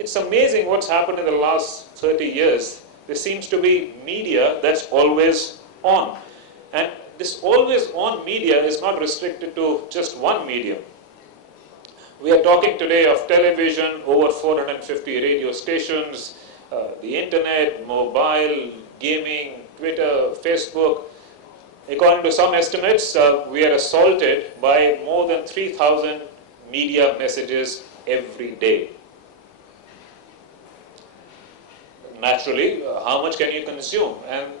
It's amazing what's happened in the last 30 years. There seems to be media that's always on. And this always on media is not restricted to just one medium. We are talking today of television, over 450 radio stations, the internet, mobile, gaming, Twitter, Facebook. According to some estimates, we are assaulted by more than 3,000 media messages every day. Naturally, how much can you consume? And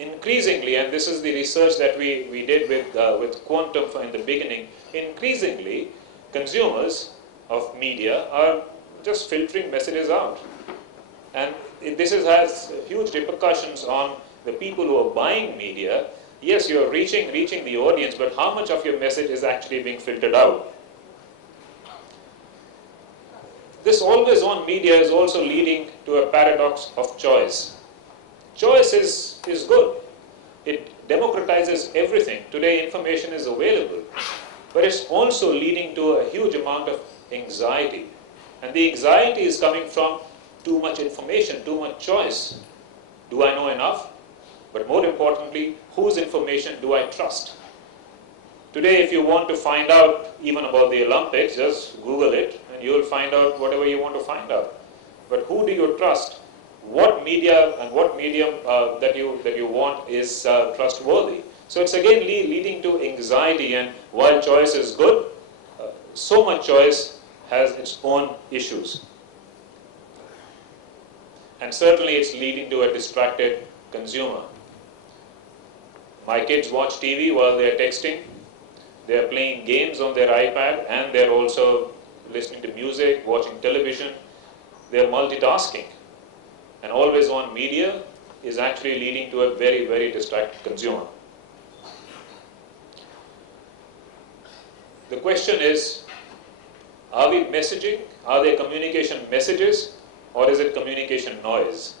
increasingly, and this is the research that we did with Quantum in the beginning, increasingly consumers of media are just filtering messages out. And this has huge repercussions on the people who are buying media. Yes, you're reaching the audience, but how much of your message is actually being filtered out? This always on media is also leading to a paradox of choice. Choice is good. It democratizes everything. Today information is available, but it's also leading to a huge amount of anxiety. And the anxiety is coming from too much information, too much choice. Do I know enough? But more importantly, whose information do I trust? Today, if you want to find out even about the Olympics, just Google it and you will find out whatever you want to find out. But who do you trust? What media and what medium that you want is trustworthy? So it's again leading to anxiety, and while choice is good, so much choice has its own issues. And certainly it's leading to a distracted consumer. My kids watch TV while they're texting. They're playing games on their iPad, and they're also listening to music, watching television. They're multitasking. And always on media is actually leading to a very, very distracted consumer. The question is, are we messaging? Are there communication messages? Or is it communication noise?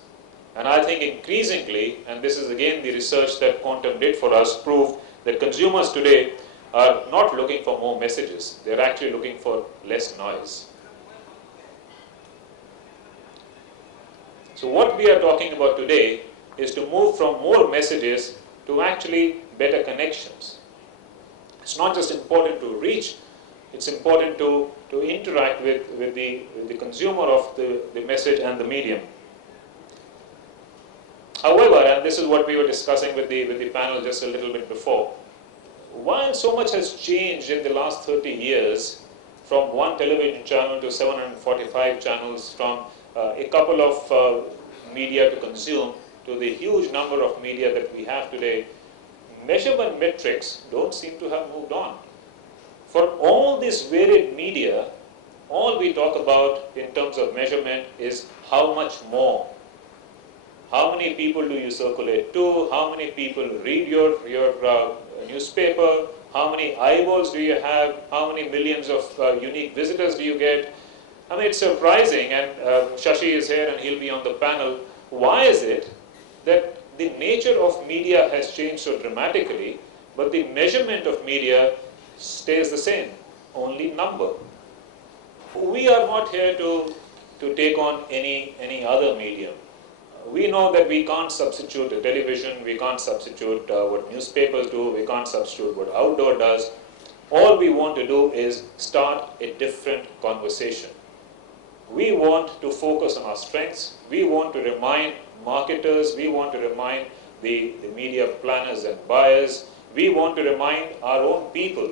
And I think increasingly, and this is again the research that Quantum did for us, proved that consumers today are not looking for more messages. They're actually looking for less noise. So what we are talking about today is to move from more messages to actually better connections. It's not just important to reach, it's important to interact with the consumer of the message and the medium. However, and this is what we were discussing with the panel just a little bit before, while so much has changed in the last 30 years, from one television channel to 745 channels, from a couple of media to consume to the huge number of media that we have today, measurement metrics don't seem to have moved on. For all this varied media, all we talk about in terms of measurement is how much more. How many people do you circulate to? How many people read your newspaper? How many eyeballs do you have? How many millions of unique visitors do you get? I mean, it's surprising, and Shashi is here and he'll be on the panel. Why is it that the nature of media has changed so dramatically, but the measurement of media stays the same, only number? We are not here to take on any other medium. We know that we can't substitute the television, we can't substitute what newspapers do, we can't substitute what outdoor does. All we want to do is start a different conversation. We want to focus on our strengths. We want to remind marketers, we want to remind the media planners and buyers, we want to remind our own people